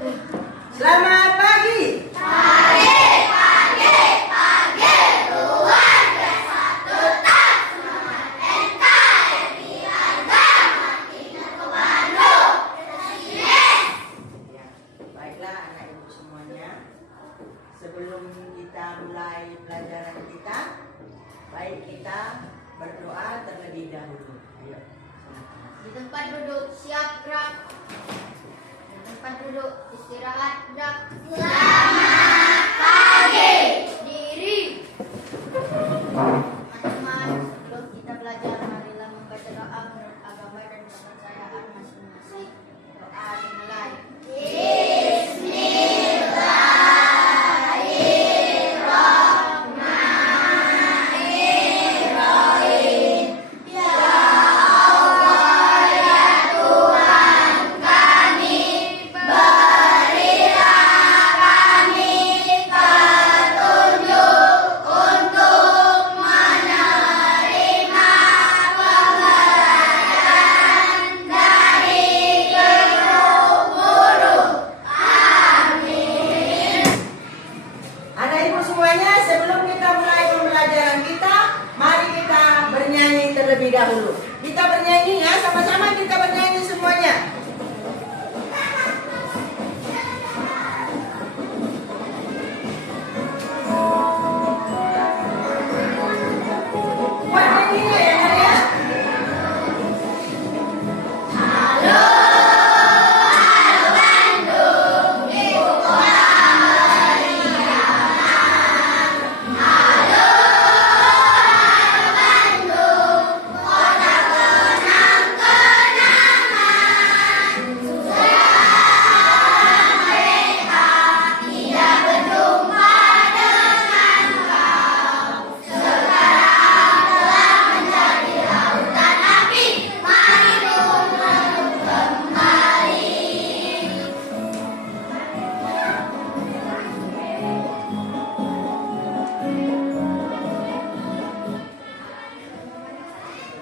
Selamat pagi. Pagi, luar bersatu tak semangat NKRI agama tinggal ke Bandung. Yes. Ya, baiklah anak ibu semuanya. Sebelum kita mulai pelajaran kita, baik kita berdoa terlebih dahulu. Ayo. Di tempat duduk siap gerak. Di tempat duduk istirahat gerak. Selamat pagi. Diri. Teman-teman, sebelum kita belajar, marilah membaca doa menurut agama dan kepercayaan masing-masing. Doa dimulai. Anak ibu semuanya, sebelum kita mulai pembelajaran kita, mari kita bernyanyi terlebih dahulu. Kita bernyanyi ya, sama-sama kita bernyanyi semuanya. Buat nyanyinya ya, Nak, ya.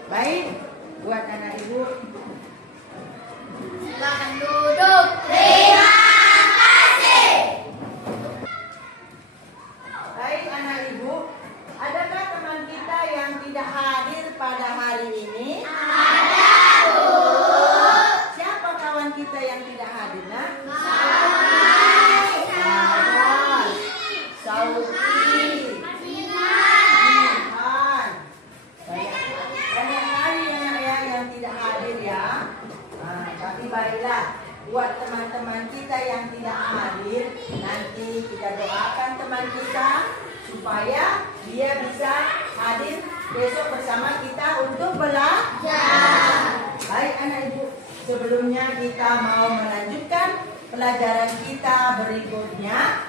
Baik, buat anak ibu. Silakan duduk. Terima kasih. Baik anak ibu, adakah teman kita yang tidak hadir pada hari ini? Ada, Bu. Siapa kawan kita yang tidak hadir, Nak? Sabar. Sauti, Jihan. Banyak kali anak yang tidak hadir ya. Tapi baiklah, buat teman-teman kita yang tidak hadir, nanti kita doakan teman kita supaya dia bisa hadir besok bersama kita untuk belajar. Baik anak ibu, sebelumnya kita mau melanjutkan pelajaran kita berikutnya.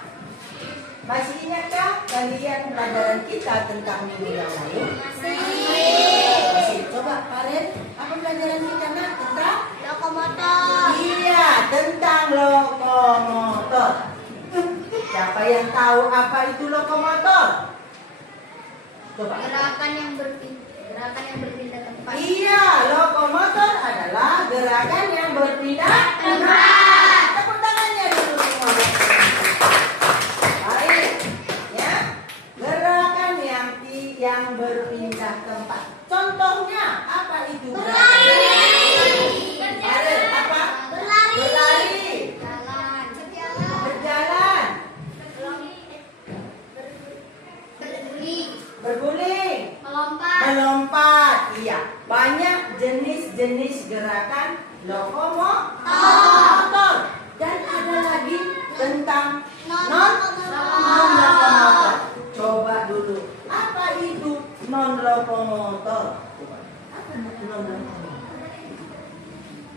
Masih ingatkah kalian pelajaran kita tentang minggu yang lalu? Masih. Coba kalian, apa pelajaran kita nak tentang? Lokomotor. Iya, tentang lokomotor. Siapa yang tahu apa itu lokomotor? Coba. Gerakan yang berpindah tempat. Iya, lokomotor adalah gerakan yang berpindah tempat. Tepuk tangannya dulu semua. Baik, ya. Gerakan yang berpindah tempat. Contohnya apa itu? Ada apa? Berlari. Berjalan. Berguling. Melompat. Iya, banyak jenis-jenis gerakan lokomotor. Dan ada lagi tentang non-lokomotor. Coba dulu, apa itu non-lokomotor? Apa non-lokomotor?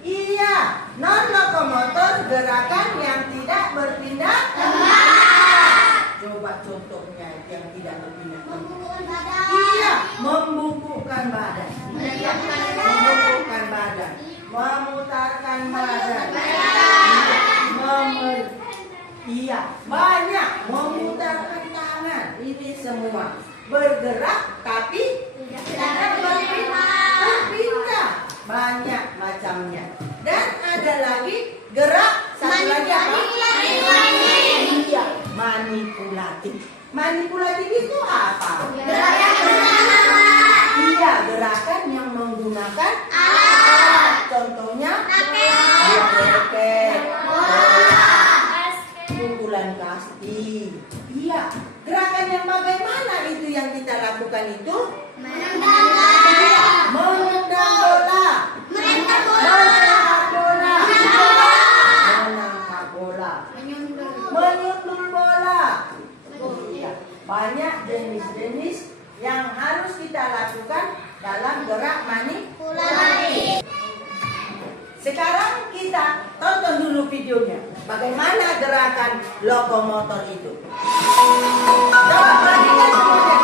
Iya, non-lokomotor gerakan yang tidak berpindah tempat. Coba contohnya yang tidak berpindah tempat. Iya, membungkukkan badan. Membungkukkan badan. Memutarkan badan. Iya, banyak. Memutarkan tangan. Ini semua bergerak tapi tidak berpindah. Banyak macamnya. Dan ada lagi gerak satu lagi apa? itu? Menendang Menendang bola. Menendang Menangkap bola. Menangkap bola. Menyundul bola. Ya, banyak jenis-jenis yang harus kita lakukan dalam gerak manipulasi. Sekarang kita tonton dulu videonya. Bagaimana gerakan lokomotor itu? Coba perhatikan semuanya.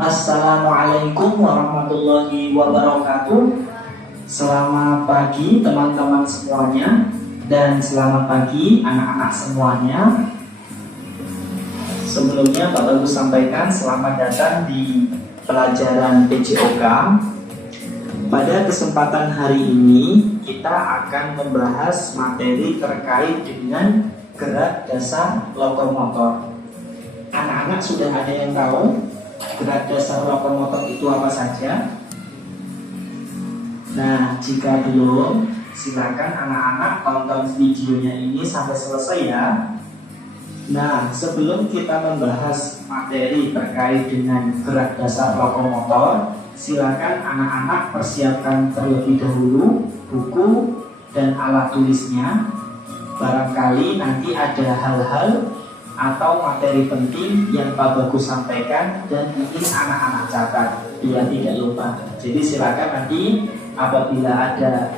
Assalamualaikum warahmatullahi wabarakatuh. Selamat pagi teman-teman semuanya, dan selamat pagi anak-anak semuanya. Sebelumnya Pak Bagus sampaikan selamat datang di pelajaran PJOK. Pada kesempatan hari ini kita akan membahas materi terkait dengan gerak dasar lokomotor. Anak-anak sudah ada yang tahu gerak dasar lokomotor itu apa saja? Nah, jika belum, silakan anak-anak tonton videonya ini sampai selesai ya. Nah, sebelum kita membahas materi terkait dengan gerak dasar lokomotor, silakan anak-anak persiapkan terlebih dahulu buku dan alat tulisnya. Barangkali nanti ada hal-hal atau materi penting yang Pak Bagus sampaikan dan ingin anak-anak catat biar tidak lupa. Jadi silakan nanti apabila ada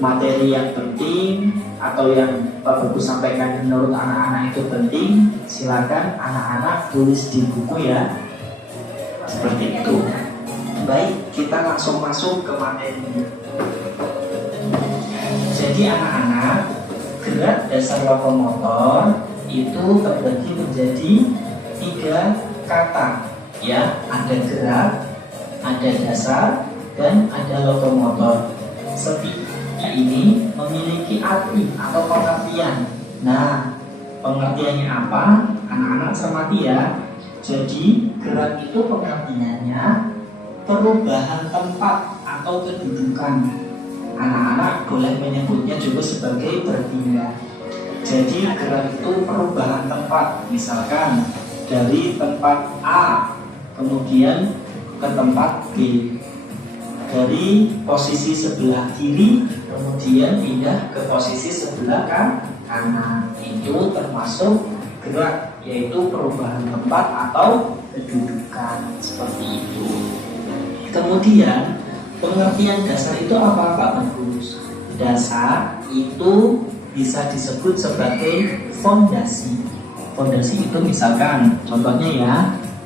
materi yang penting atau yang Pak Bagus sampaikan menurut anak-anak itu penting, silakan anak-anak tulis di buku ya. Seperti itu. Baik, kita langsung masuk ke materinya. Jadi anak-anak, gerak dasar lokomotor itu terbagi menjadi 3 kata ya, ada gerak, ada dasar, dan ada lokomotor. Setiap ini memiliki arti atau pengertian. Nah, pengertiannya apa? Anak-anak cermati ya. Jadi gerak itu pengertiannya perubahan tempat atau kedudukan. Anak-anak boleh menyebutnya juga sebagai berpindah. Jadi gerak itu perubahan tempat, misalkan dari tempat A kemudian ke tempat B, dari posisi sebelah kiri kemudian pindah ke posisi sebelah kanan. Itu termasuk gerak, yaitu perubahan tempat atau kedudukan, seperti itu. Kemudian pengertian dasar itu apa Pak Bagus? Dasar itu bisa disebut sebagai fondasi. Fondasi itu misalkan contohnya ya,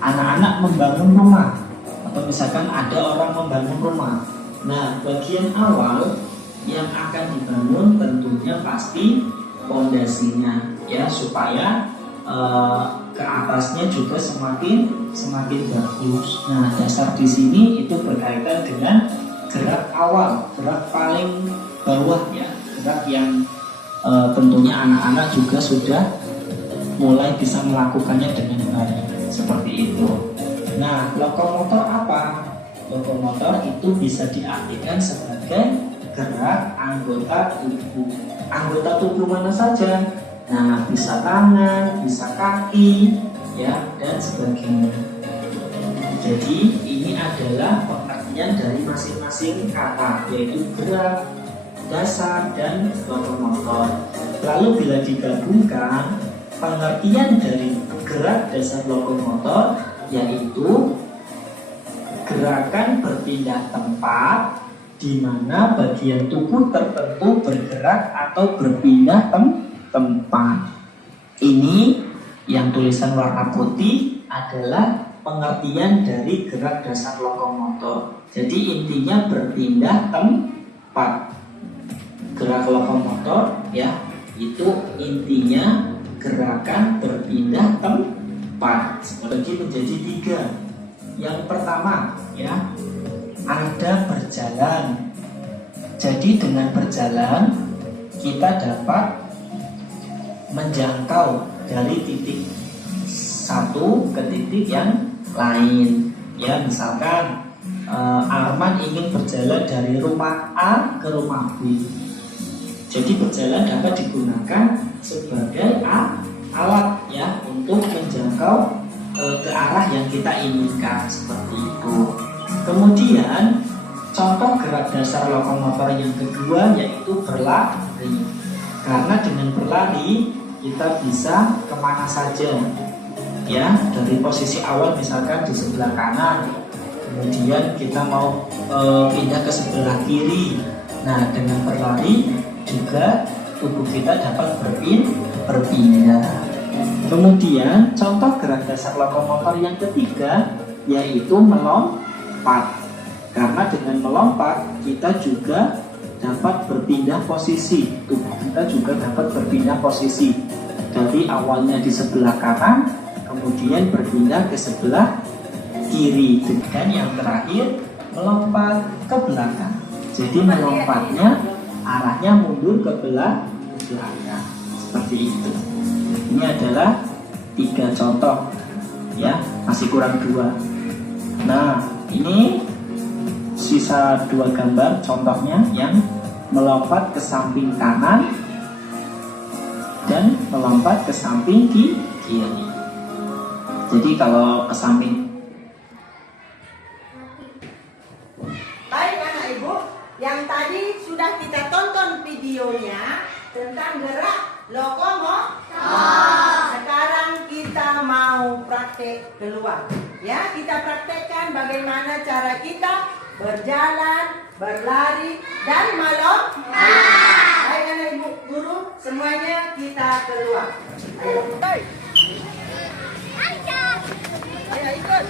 anak-anak membangun rumah, atau misalkan ada orang membangun rumah. Nah, bagian awal yang akan dibangun tentunya pasti fondasinya ya, supaya ke atasnya juga semakin bagus. Nah, dasar di sini itu berkaitan dengan gerak awal, gerak paling bawah ya, gerak yang tentunya anak-anak juga sudah mulai bisa melakukannya dengan baik, seperti itu. Nah, lokomotor apa? Lokomotor itu bisa diartikan sebagai gerak anggota tubuh. Anggota tubuh mana saja? Nah, bisa tangan, bisa kaki, ya, dan sebagainya. Jadi ini adalah pengertian dari masing-masing kata, yaitu gerak, dasar, dan lokomotor. Lalu bila digabungkan, pengertian dari gerak dasar lokomotor yaitu gerakan berpindah tempat di mana bagian tubuh tertentu bergerak atau berpindah tempat. Ini yang tulisan warna putih adalah pengertian dari gerak dasar lokomotor. Jadi intinya berpindah tempat. Gerak lokomotor ya, itu intinya gerakan berpindah tempat. Terbagi menjadi 3. Yang pertama ya, ada berjalan. Jadi dengan berjalan kita dapat menjangkau dari titik satu ke titik yang lain. Ya, misalkan Arman ingin berjalan dari rumah A ke rumah B. Jadi berjalan dapat digunakan sebagai alat ya untuk menjangkau ke arah yang kita inginkan, seperti itu. Kemudian contoh gerak dasar lokomotor yang kedua yaitu berlari. Karena dengan berlari kita bisa kemana saja ya, dari posisi awal misalkan di sebelah kanan, kemudian kita mau pindah ke sebelah kiri. Nah, dengan berlari juga tubuh kita dapat berpindah. Kemudian contoh gerak dasar lokomotor yang ketiga yaitu melompat. Karena dengan melompat kita juga dapat berpindah posisi, tubuh kita juga dapat berpindah posisi dari awalnya di sebelah kanan kemudian berpindah ke sebelah kiri. Dan yang terakhir melompat ke belakang. Jadi melompatnya arahnya mundur ke belakang, seperti itu. Ini adalah 3 contoh ya, masih kurang 2. Nah, ini sisa 2 gambar contohnya yang melompat ke samping kanan dan melompat ke samping kiri. Jadi kalau ke samping. Baik anak ibu, yang tadi sudah kita tonton videonya tentang gerak lokomotor. Sekarang kita mau praktek keluar. Ya, kita praktekkan bagaimana cara kita berjalan, berlari, dan melompat. Baik anak ibu guru, semuanya kita keluar. Ayo. Ayo ikut.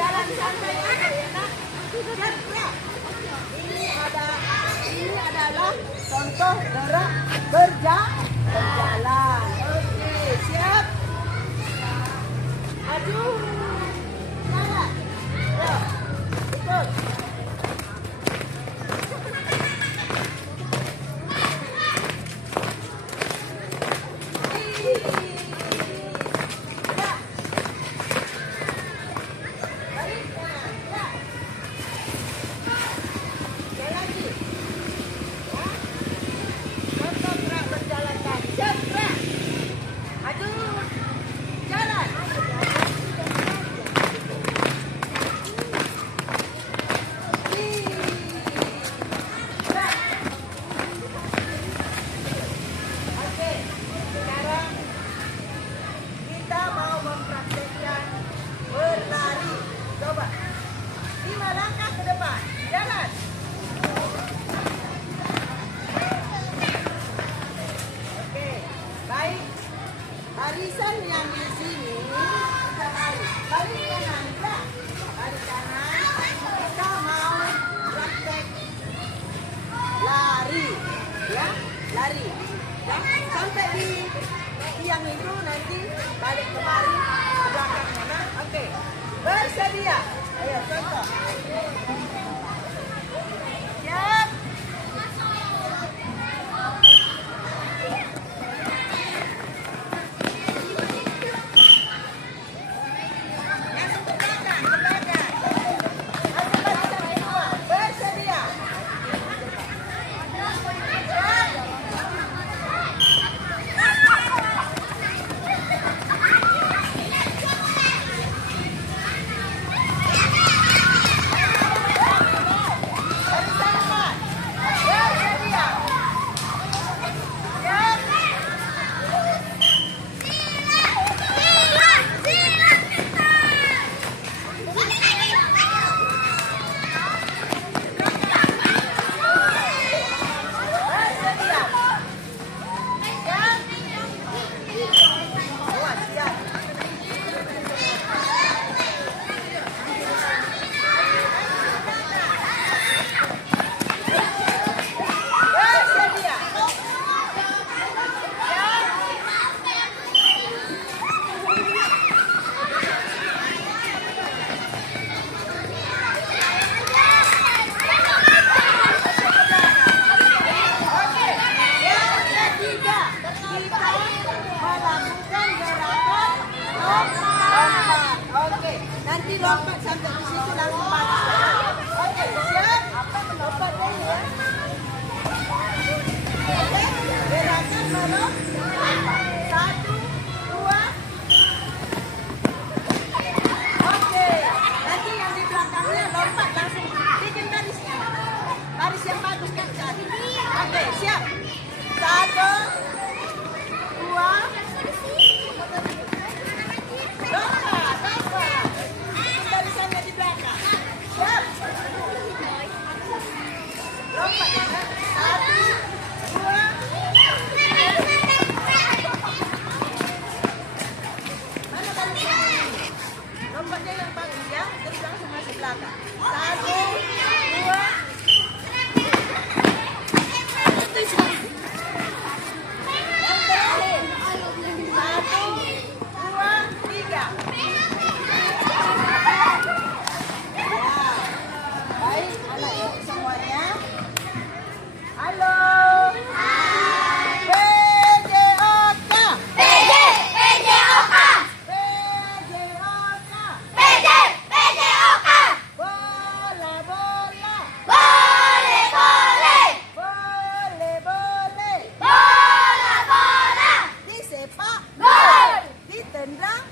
Jalan santai aja ya nak. Ini adalah contoh gerak berjalan. Oke, siap. Aduh. Jalan. Yo, ikut. Aduh. Ya, lari. Ya, sampai di tiang itu nanti balik kemari ke belakangnya. Nah, oke. Bersedia. Ayo contoh. Siap. Nanti lompat sampai di situ langsung masuk. Oke, siap? Lompat dulu ya. Oke, gerakan melompat. 1, 2. Oke, nanti yang di belakangnya lompat langsung. Bikin barisnya. Baris yang bagus kan? Oke, siap. 1, 2. Lompat, lompat. Barisannya di belakang. Siap. Lompat. 1, 2. Mana barisannya? Lompatnya yang bagus ya. Terus langsung masuk belakang. 1, 2. Yang terakhir. 1, 2, 3. Baik, anak ibu semuanya. Halo. PJOK. PJOK. Bola, bola. Boleh, boleh. Disepak. Ditendang.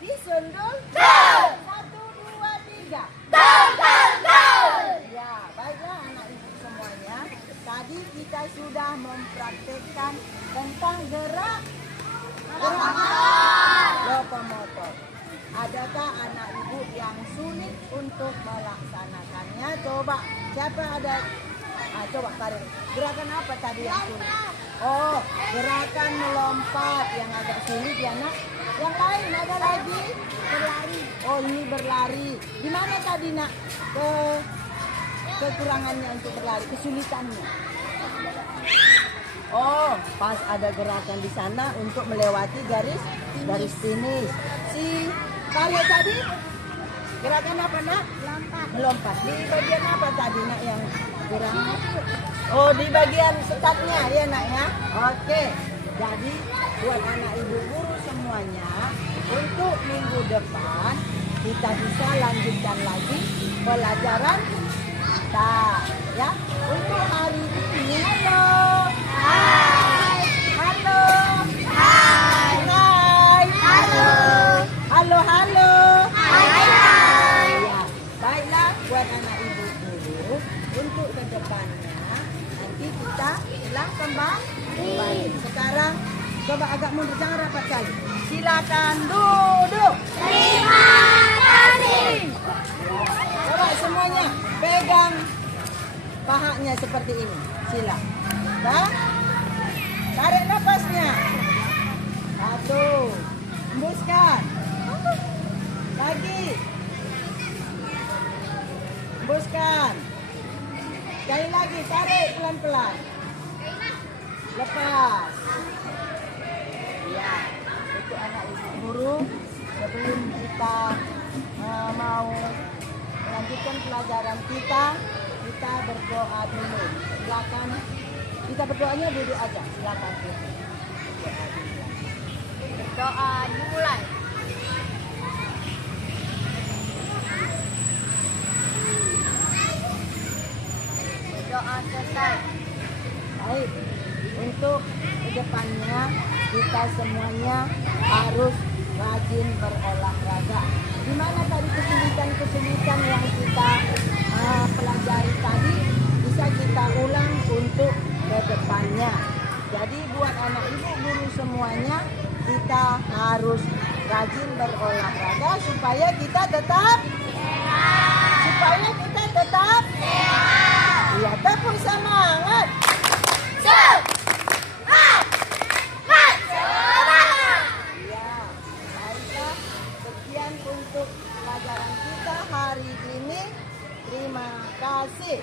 Disundul. 1, 2, 3. Ya, baiklah anak ibu semuanya. Tadi kita sudah mempraktekkan tentang gerak lokomotor. Adakah anak ibu yang sulit untuk melaksanakannya? Coba, siapa ada? Coba tarik. Gerakan apa tadi yang sulit? Oh, gerakan melompat yang agak sulit ya nak. Yang lain ada lagi? Berlari. Oh, ini berlari. Di mana tadi nak? Kekurangannya untuk berlari, kesulitannya. Oh, pas ada gerakan di sana untuk melewati garis finish. Kalau tadi gerakan apa nak? Melompat. Di bagian apa tadi nak yang kurang? Oh, di bagian startnya ya nak ya. Oke. Jadi buat anak ibu guru semuanya, untuk minggu depan kita bisa lanjutkan lagi pelajaran ya. Untuk hari ini, halo. Hai. Halo. Hai. Hai. Halo. Halo, halo. Hai. Ya, baiklah buat anak ibu guru, untuk kedepannya nanti kita ulang kembali. Sekarang coba agak mundur, jangan rapat kali. Silakan duduk. Terima kasih. Coba semuanya pegang pahanya seperti ini. Sila. Tarik napasnya. 1. Hembuskan. Lagi. Hembuskan. Sekali lagi, tarik pelan-pelan. Lepas. Ya, itu anak ibu guru. Sebelum kita mau melanjutkan pelajaran kita berdoa dulu. Silakan. Kita berdoanya duduk aja. Silakan. Berdoa dimulai. Berdoa selesai. Baik, untuk kedepannya kita semuanya harus rajin berolahraga. Di mana tadi kesulitan-kesulitan yang kita pelajari tadi bisa kita ulang untuk kedepannya. Jadi buat anak ibu guru semuanya kita harus rajin berolahraga supaya kita tetap ya, tepuk semangat. Ya, baiklah. Sekian untuk pelajaran kita hari ini. Terima kasih.